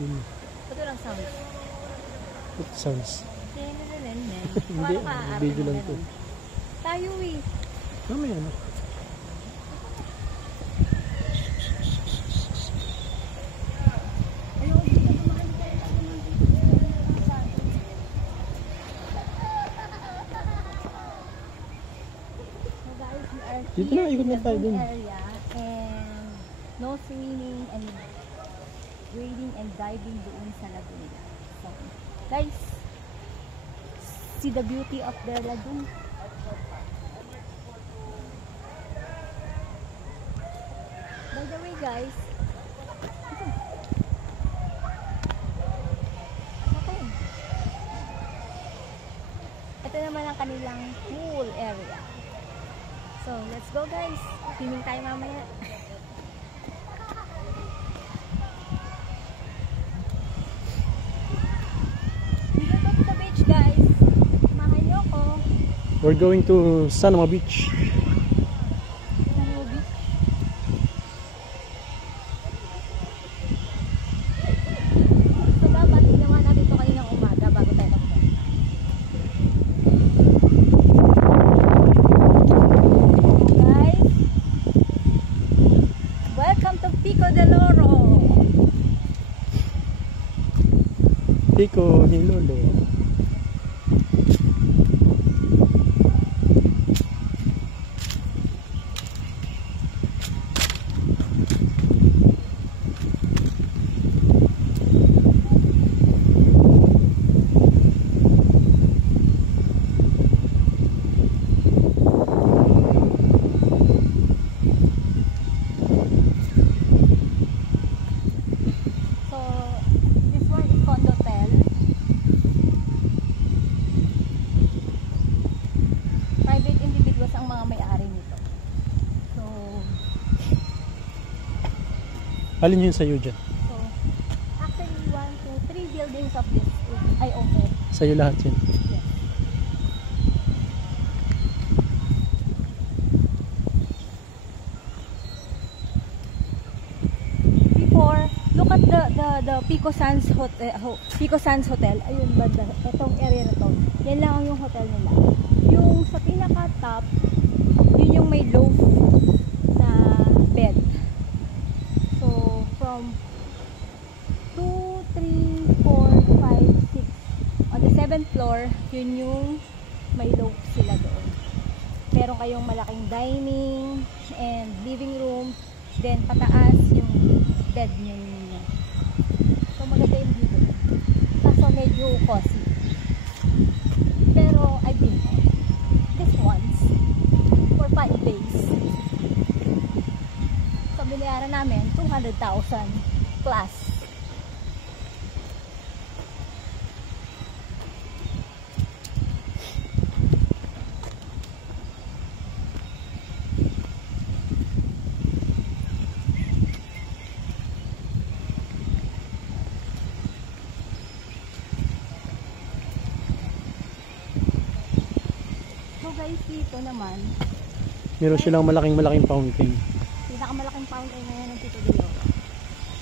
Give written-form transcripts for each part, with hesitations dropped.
Ito lang sounds. It sounds. Hindi, video lang to. Tayo eh. Mamaya na. Dito na, ikot na tayo dun. Area and no swimming and wading and diving doon sa Laguna. So, guys, see the beauty of the lagoon. By the way, guys, ito naman ang kanilang pool area. So, let's go guys. Swimming tayo mamaya. We will go to the beach, guys. Samahan niyo ako. We're going to Sanama Beach. Sanama Beach. So, dapat ginawa natin ito kaninang umaga bago tayo magpunta. Pico ni Lolo. Alin yun sa'yo dyan? So, actually, 1, 2, 3 buildings of this ay open. Sa'yo lahat yun? Yes. Before, look at the Pico Sands Hotel. Ayun ba, itong area na to. Yan lang yung hotel nila. Yung sa pinaka-top, yun yung may loft na bed. So, from 2, 3, 4, 5, 6 on the 7th floor, yun yung may loft sila doon. Meron kayong malaking dining and living room, then pataas yung bed nyo ninyo. So, maganda yung view doon. Kaso medyo cozy. Pero, I've been there this once for 5 days. So, binayaran namin 200,000 plus. So guys, dito naman meron silang malaking fountain. Pinakamalaking fountain na yan ng Tito de Oro.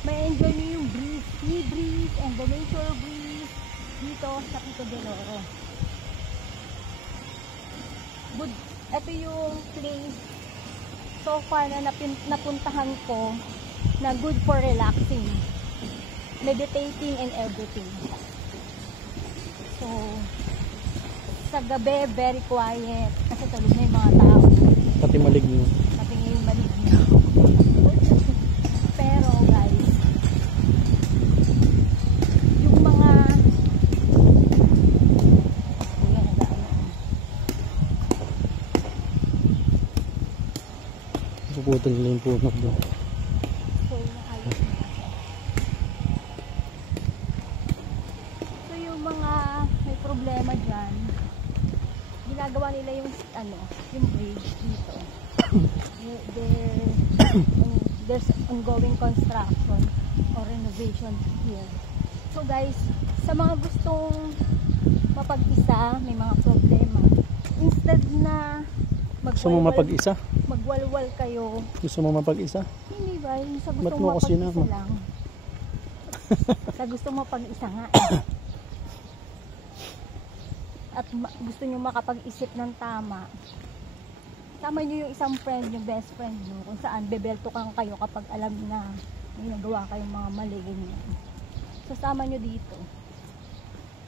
May enjoy niyo yung breeze, sea breeze and the nature breeze dito sa Tito de Oro. Good. Ito yung place so far na napuntahan ko na good for relaxing, meditating and everything. So, sa gabi, very quiet kasi tulog na yung mga tao. Pati maligno. Pati yung maligno. Pero guys, yung mga puputol nila yung puno doon. so ayos na. So yung mga may problema dyan, ginagawa nila yung yung bridge dito. There's ongoing construction or renovation here. So guys, sa mga gustong mapag-isa, may mga problema, instead na Gusto mo mapag-isa? magwalwal kayo, Gusto mo mapag-isa? hindi ba? Yung sa Ba't gustong mo ako mapag-isa sinama? lang. Sa gusto mo pag-isa nga. At gusto nyo makapag-isip ng tama. Sama nyo yung isang friend, yung best friend nyo, kung saan bebeltukan kayo kapag alam na may nagawa kayong mga mali, ganyan. So, sama nyo dito.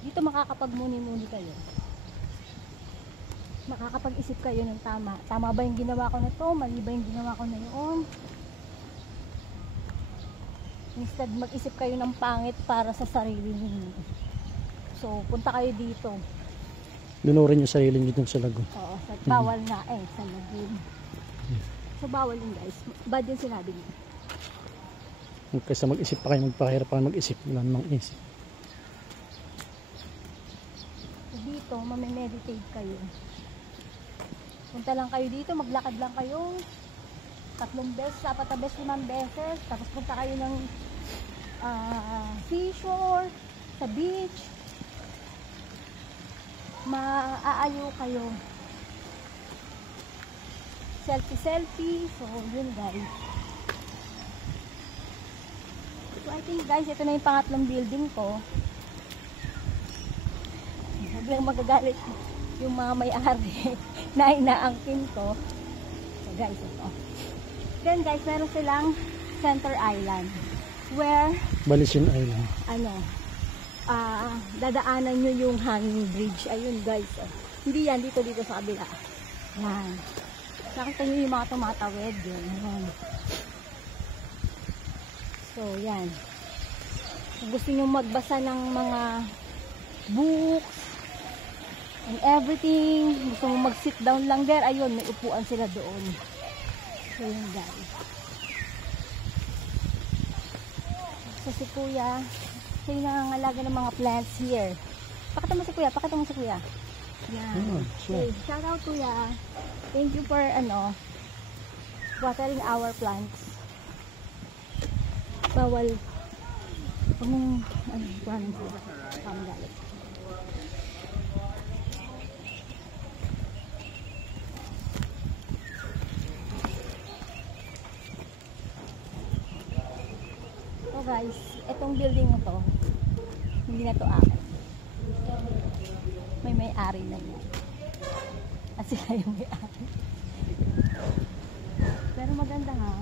Dito makakapagmuni-muni kayo. Makakapag-isip kayo ng tama. Tama ba yung ginawa ko na to? Mali ba yung ginawa ko na yun? Instead, mag-isip kayo ng pangit para sa sarili ninyo. So, punta kayo dito. Lunurin yung sarili nyo dun sa lago. Oo, bawal nga sa lagoon. So, bawal yun guys. Bad yung sinabi niyo. Kaysa mag-isip pa kayo, magpakahirap pa kayo mag-isip. Wala namang isip. So, dito, mamimeditate kayo. Punta lang kayo dito, maglakad lang kayo 3 beses, 4 beses, 5 beses. Tapos punta kayo ng seashore, sa beach. Maaayo kayo. Selfie. So, yun guys. So, I think guys, ito na yung pangatlong building ko. Biglang magagalit yung mga may-ari na inaangkin ko. So, guys, ito. Then, guys, meron silang Center Island. Where, Balisin Island. dadaanan nyo yung hanging bridge. Ayun guys, hindi yan dito sa kabila. Yan, nakita nyo yung mga tumatawid yun. Ayan. So yan, kung gusto nyo magbasa ng mga books and everything, gusto nyo mag sit down lang there, ayun, may upuan sila doon. So yun guys. So si kuya, siya yung nangangalaga ng mga plants here. Pakita mo si kuya. Yan. Okay, shout out kuya. Thank you for watering our plants. Bawal. Huwag mong kuhanin sila. Pamagalit. So guys, itong building na to, hindi na to akin. May-ari na yan. At sila yung may-ari. Pero maganda ha.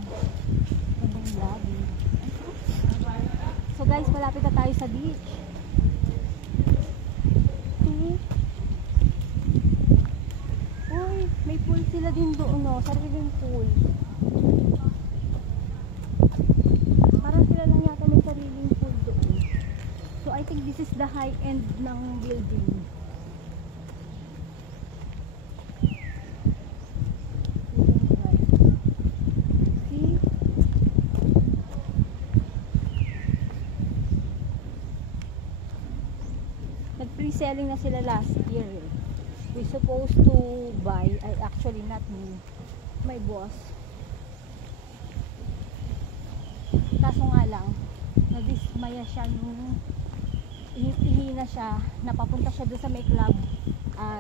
Magandang lobby. So guys, malapit na tayo sa beach. See? Uy, may pool sila din doon, no? Sariling pool. Parang sila lang yata may sariling pool doon. So I think this is the high end ng building. Nag-pre-selling na sila last year. We supposed to buy, actually not me, my boss. Kaso nga lang, nadismaya siya nung ihina siya, napapunta siya doon sa may club,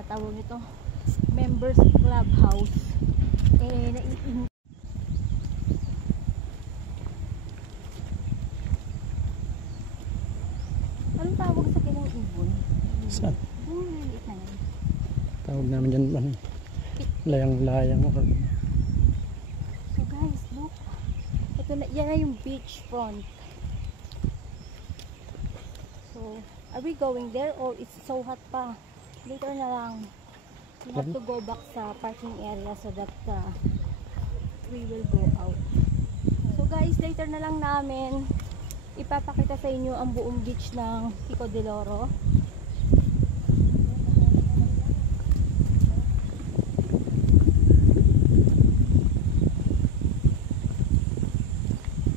tawag nito, members clubhouse. Anong tawag sa kanyang ibon? Saan? Maliit na yan. Tawag namin dyan, layang-layang. So guys, look. Ito na, yan na yung beach front. So, are we going there or it's so hot pa? Later na lang. We have to go back sa parking area so that we will go out. So guys, later na lang namin ipapakita sa inyo ang buong beach ng Pico de Oro.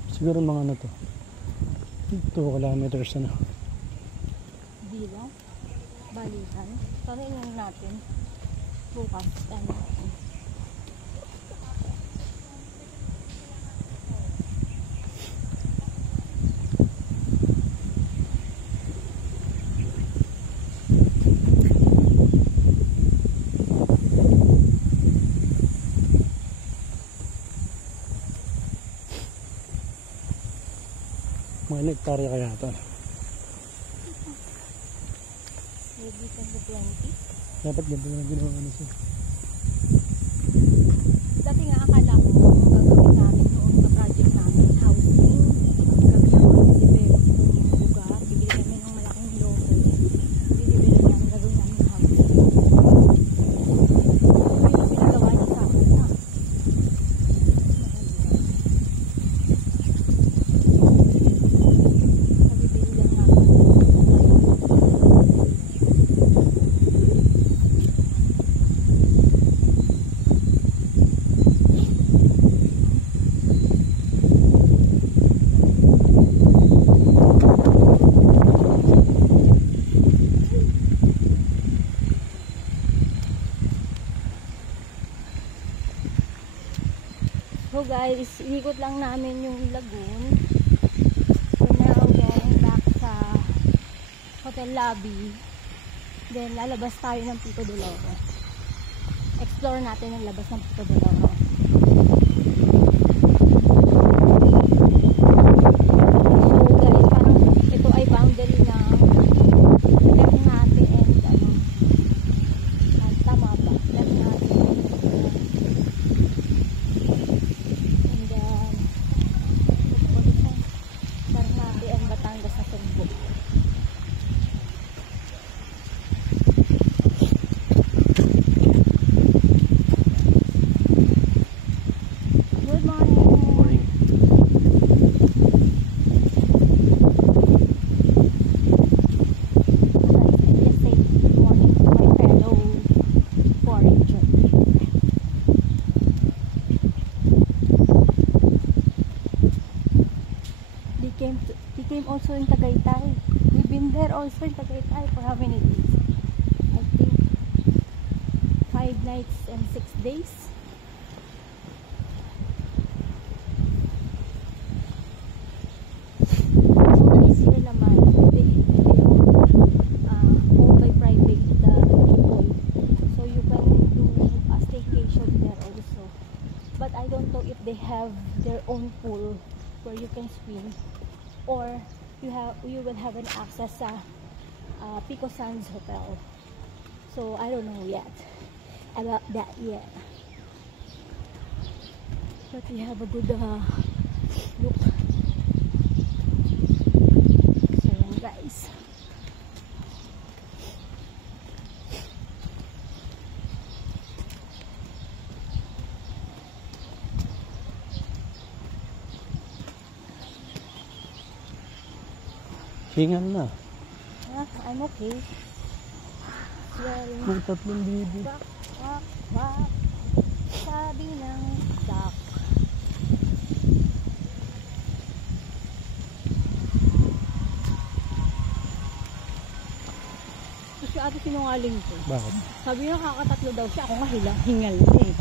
Siguro mga ano to, 2 kilometers na. Di lang. Balikan. Tanungin natin. Bukas. Mga ilang hektarya kaya ito? Maybe 10 to 20. Dapat ganito na ginawa ano siya. Dati nga akala ko gagawin namin noong project namin, housing. Kami ang mag-develop ng lugar. Bibili kami ng malaking local. Bibili namin, gagawin namin housing. So, yung pinagawa niya sa akin na. Bibili lang namin. So guys, ikot lang namin yung lagoon. We're now going back sa hotel lobby. Then lalabas tayo ng Pico de Loro. Explore natin ang labas ng Pico de Loro. So guys, parang ito ay boundary ng Ternate and tama ba? Ternate Ternate and Batangas sa Cebu. Good morning. Morning. Just say good morning to my fellow foreigner. He came also in Tagaytay. We've been there also in Tagaytay for how many days? I think 5 nights and 6 days. So guys, here naman, they owned by private people. So you can do a staycation there also. But I don't know if they have their own pool where you can swim, or you will have an access sa Pico Sands Hotel. So I don't know yet about that yet. But we have a good look. So yan guys. Hingal na. I'm okay. Swearing. Kung 3 bibi. Wak, wak, wak. Sabi ng duck. Kasi ate sinungaling ko. Bakit? Sabi niya kakatatlo daw siya. Ako nga hingal na eh.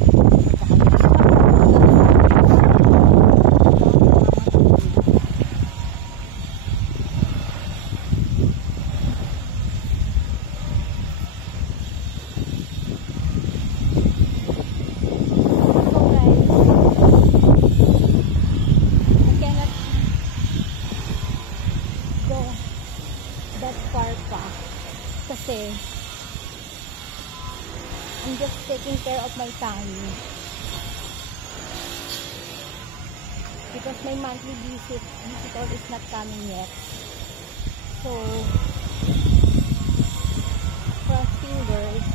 That far pa kasi I'm just taking care of my tummy because my monthly visitor is not coming yet, so cross fingers.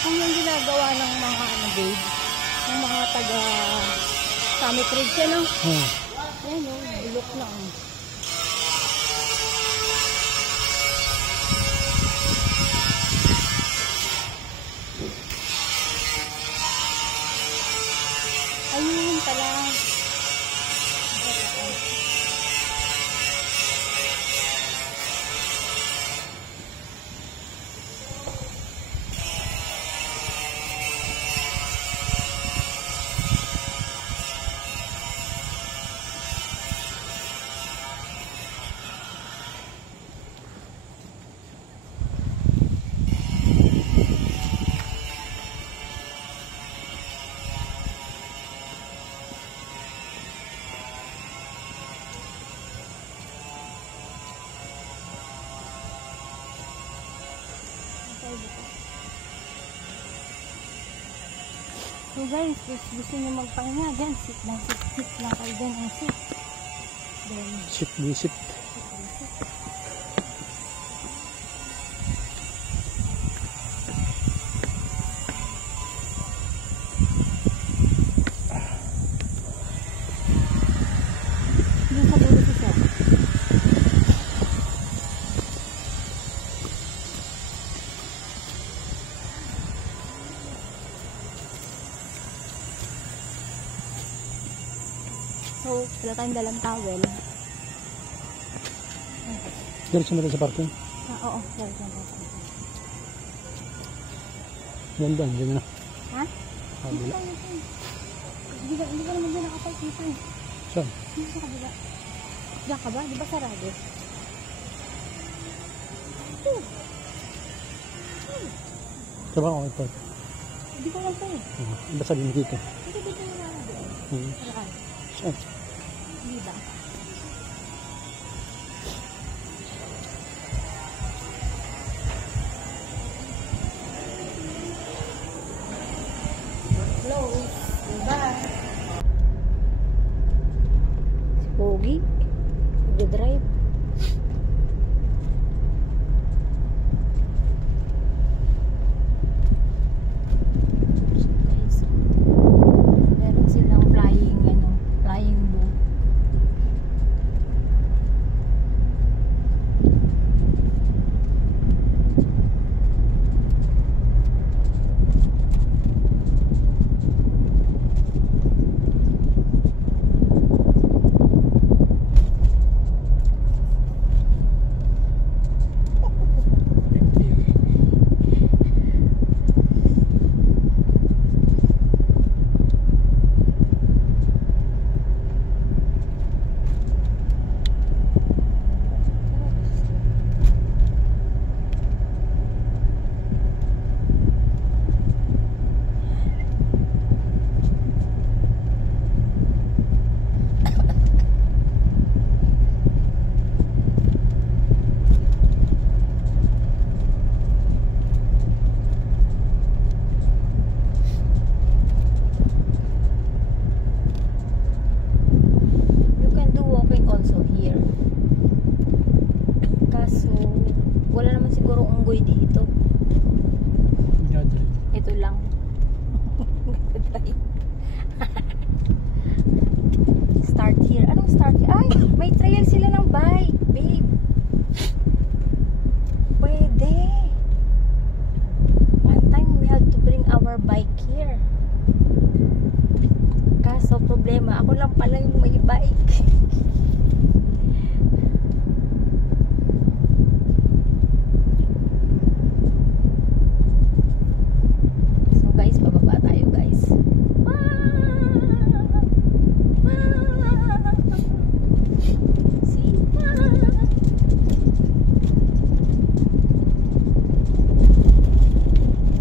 Kung yung ginagawa ng mga babe, ng mga taga Summit Ridge, yan o. Yan o, bulok na o. Ayun pala. So guys, gusto nyo magpahinga dyan, sit lang kayo dyan ang sit. Then, Sit, visit. dun sa dulo si Sir. So, wala tayong dalang towel. Diretso na rin sa parking. Oo, sorry. Yan doon, yan na. Ha? Kabila. Hindi ka naman dyan nakapark dito eh. Saan? Dito sa kabila. Diyan ka ba? Di ba sarado? Saan ba ako ito? Hindi ko lang po eh. Basta din dito. Hindi dito yung mga doon. Saan? Saan? Hindi ba? Hello. Goodbye. Si Pogi. Nag-drive. Guys, meron silang flying boat. You can do walking also here. Kaso, wala naman siguro unggoy dito. Yan, yan. Ito lang. Start here. Anong start here? Ay, may trail sila ng bike, babe. Pwede. One time we have to bring our bike here. Kaso problema, ako lang pala yung may bike. So guys, bababa tayo guys. See?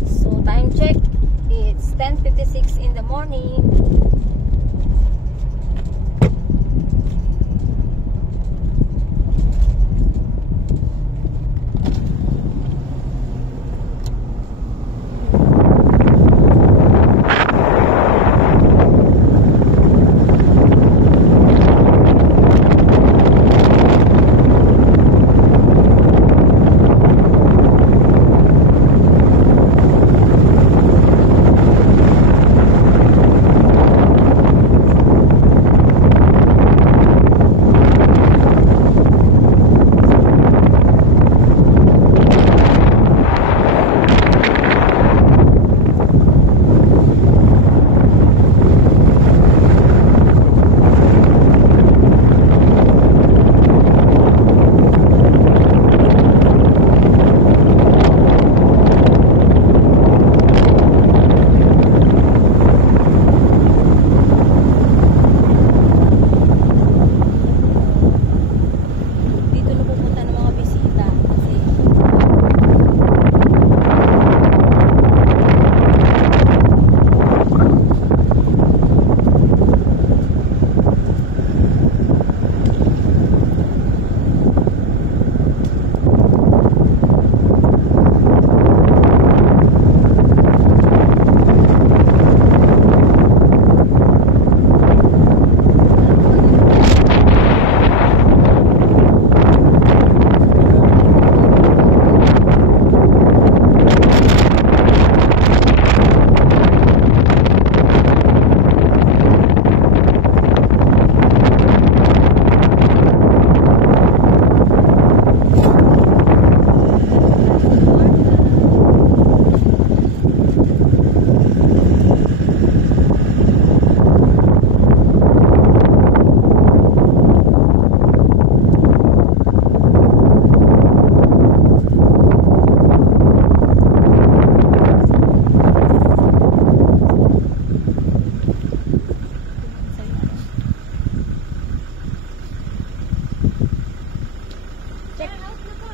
So time check. It's 10:56 in the morning.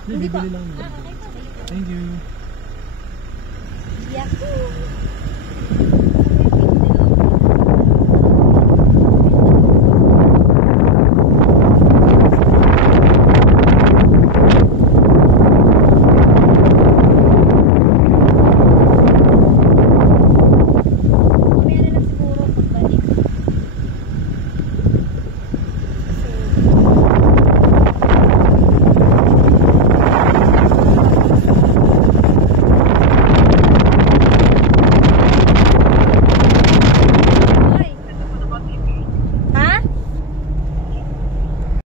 Hindi ko. bibili lang. Thank you.